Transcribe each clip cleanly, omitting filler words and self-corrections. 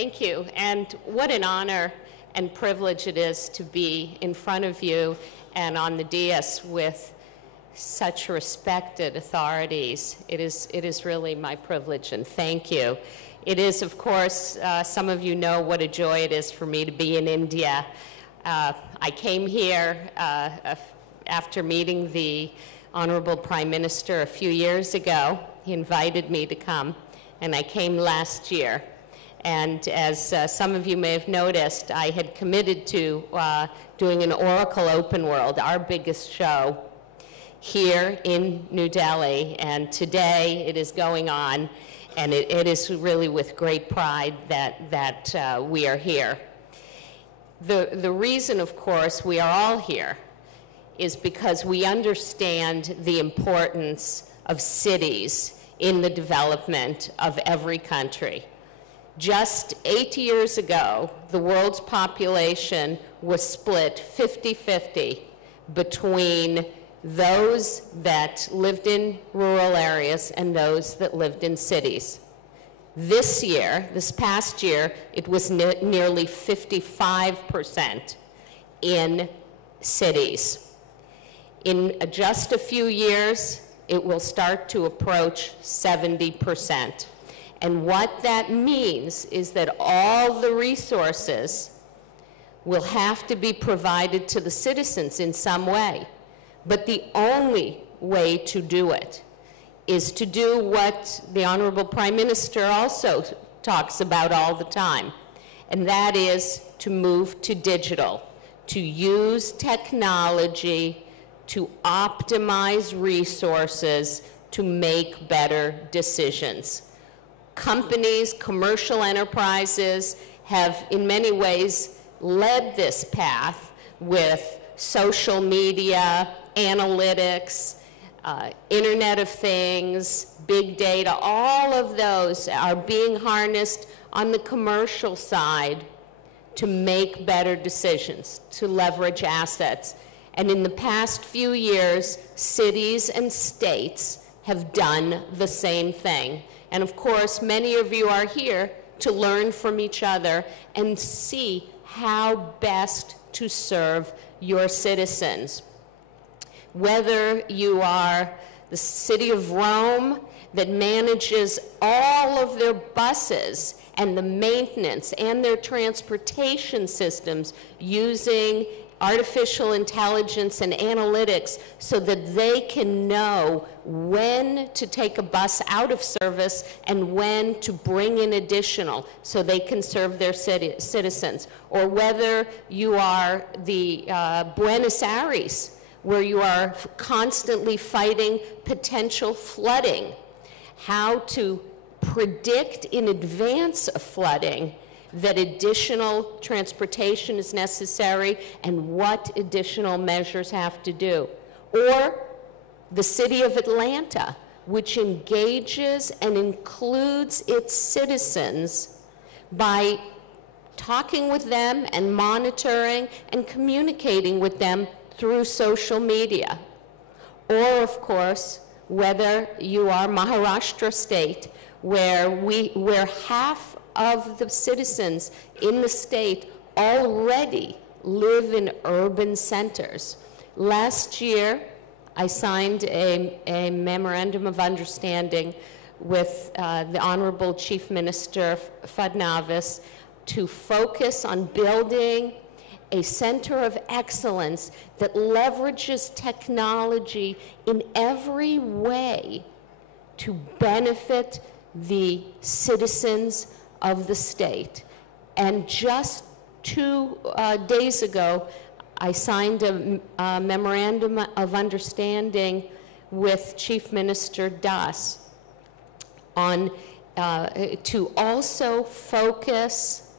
Thank you, and what an honor and privilege it is to be in front of you and on the dais with such respected authorities. It is really my privilege, and thank you. It is, of course, some of you know what a joy it is for me to be in India. I came here after meeting the Honorable Prime Minister a few years ago. He invited me to come, and I came last year. And as some of you may have noticed, I had committed to doing an Oracle Open World, our biggest show, here in New Delhi. And today it is going on, and it is really with great pride that we are here. The reason, of course, we are all here is because we understand the importance of cities in the development of every country. Just 8 years ago, the world's population was split 50-50 between those that lived in rural areas and those that lived in cities. This past year, it was nearly 55% in cities. In just a few years, it will start to approach 70%. And what that means is that all the resources will have to be provided to the citizens in some way. But the only way to do it is to do what the Honorable Prime Minister also talks about all the time, and that is to move to digital, to use technology to optimize resources to make better decisions. Companies, commercial enterprises have in many ways led this path with social media, analytics, Internet of Things, big data. All of those are being harnessed on the commercial side to make better decisions, to leverage assets. And in the past few years, cities and states have done the same thing. And of course, many of you are here to learn from each other and see how best to serve your citizens. Whether you are the city of Rome that manages all of their buses and the maintenance and their transportation systems using artificial intelligence and analytics so that they can know when to take a bus out of service and when to bring in additional so they can serve their citizens. Or whether you are the Buenos Aires, where you are constantly fighting potential flooding, how to predict in advance of flooding that additional transportation is necessary and what additional measures have to do. Or the city of Atlanta, which engages and includes its citizens by talking with them and monitoring and communicating with them through social media. Or, of course, whether you are Maharashtra state, where half of the citizens in the state already live in urban centers. Last year, I signed a memorandum of understanding with the Honorable Chief Minister Fadnavis to focus on building a center of excellence that leverages technology in every way to benefit the citizens of the state. And just 2 days ago, I signed a memorandum of understanding with Chief Minister Das on to also focus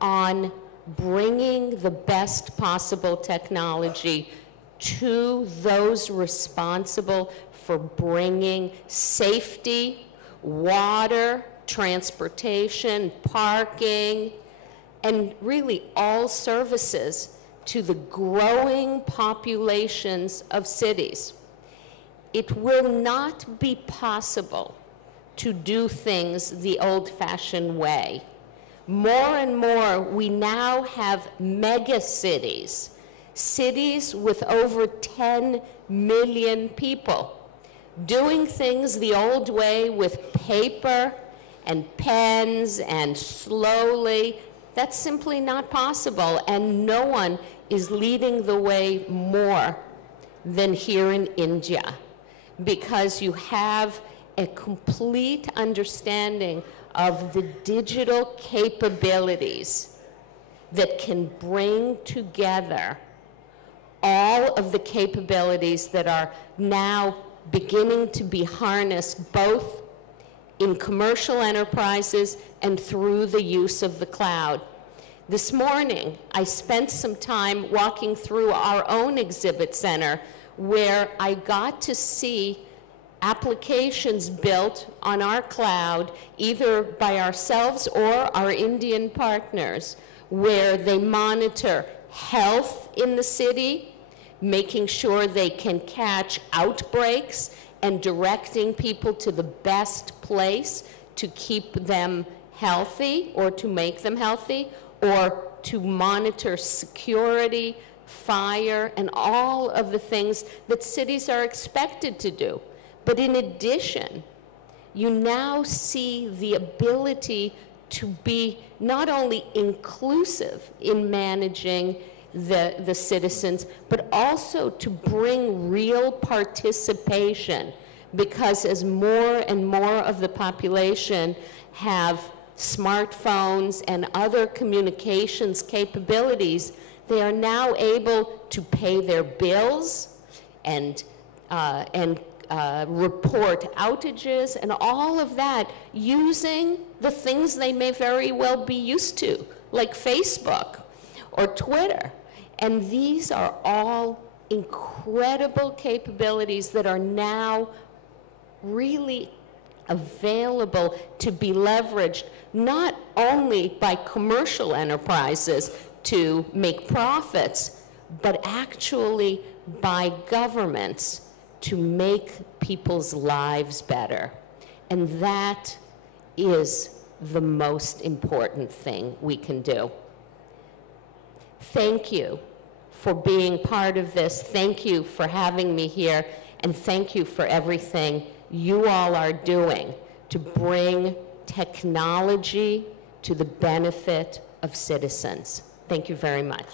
on bringing the best possible technology to those responsible for bringing safety, water, transportation, parking, and really all services to the growing populations of cities. It will not be possible to do things the old-fashioned way, More and more, we now have mega cities, cities with over 10 million people, doing things the old way with paper and pens and slowly. That's simply not possible, and no one is leading the way more than here in India, because you have a complete understanding of the digital capabilities that can bring together all of the capabilities that are now beginning to be harnessed both in commercial enterprises and through the use of the cloud. This morning, I spent some time walking through our own exhibit center where I got to see applications built on our cloud, either by ourselves or our Indian partners, where they monitor health in the city, making sure they can catch outbreaks and directing people to the best place to keep them healthy or to make them healthy, or to monitor security, fire, and all of the things that cities are expected to do. But in addition, you now see the ability to be not only inclusive in managing the citizens, but also to bring real participation, because as more and more of the population have smartphones and other communications capabilities, they are now able to pay their bills and report outages and all of that using the things they may very well be used to, like Facebook or Twitter. And these are all incredible capabilities that are now really available to be leveraged not only by commercial enterprises to make profits, but actually by governments to make people's lives better. And that is the most important thing we can do. Thank you for being part of this. Thank you for having me here. And thank you for everything you all are doing to bring technology to the benefit of citizens. Thank you very much.